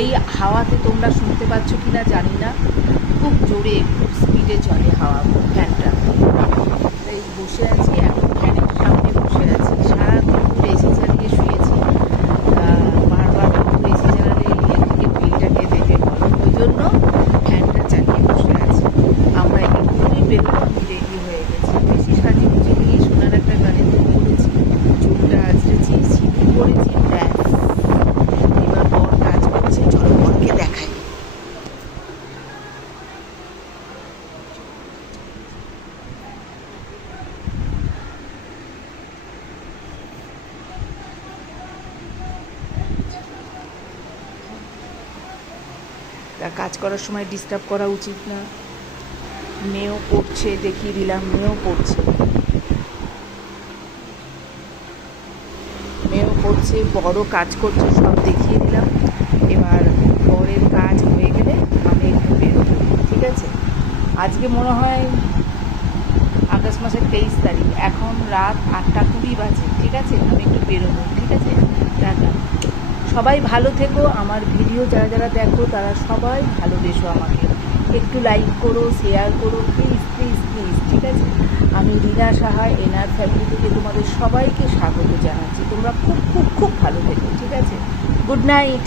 এই হাওয়াতে তোমরা শুনতে পাচ্ছ কি না জানি না, খুব জোরে খুব স্পিডে চলে হাওয়া ফ্যানটা। এই বসে আছি এখন, ফ্যানের সামনে বসে আছি, সারা দুপুর এসি চালিয়ে শুয়েছি। বারবার দুপুর এসি চালালে এর থেকে বিলটাকে দেবে বলো, ওই জন্য ফ্যানটা চালিয়ে বসে আছি। আমরা একটুই বেরোলাম, রেডি হয়ে গেছি, বেশি সাজি গুজি নিয়ে সোনার একটা গাড়ি তো করেছি, চুলটা আঁচড়েছি, সিঁদুর পরেছি, ব্যাস। এবার বর কাজ করছে, চলো বরকে দেখাই। কাজ করার সময় ডিস্টার্ব করা উচিত না। মেয়েও পড়ছে, দেখিয়ে দিলাম, মেয়েও পড়ছে, বড় কাজ করছে, সব দেখিয়ে দিলাম। এবার বরের কাজ হয়ে গেলে আমি একটু বেরোবো, ঠিক আছে? আজকে মনে হয় আগস্ট মাসের 23 তারিখ, এখন রাত 8:20 বাজে, ঠিক আছে? আমি একটু বেরোবো, ঠিক আছে? টাটা। সবাই ভালো থেকো, আমার ভিডিও যারা যারা দেখো তারা সবাই ভালোবেসো আমাকে, একটু লাইক করো, শেয়ার করো, প্লিজ প্লিজ প্লিজ, ঠিক আছে? আমি রীনা সাহা, এনআর ফ্যামিলি থেকে তোমাদের সবাইকে স্বাগত জানাচ্ছি। তোমরা খুব খুব খুব ভালো থেকো, ঠিক আছে? Good night.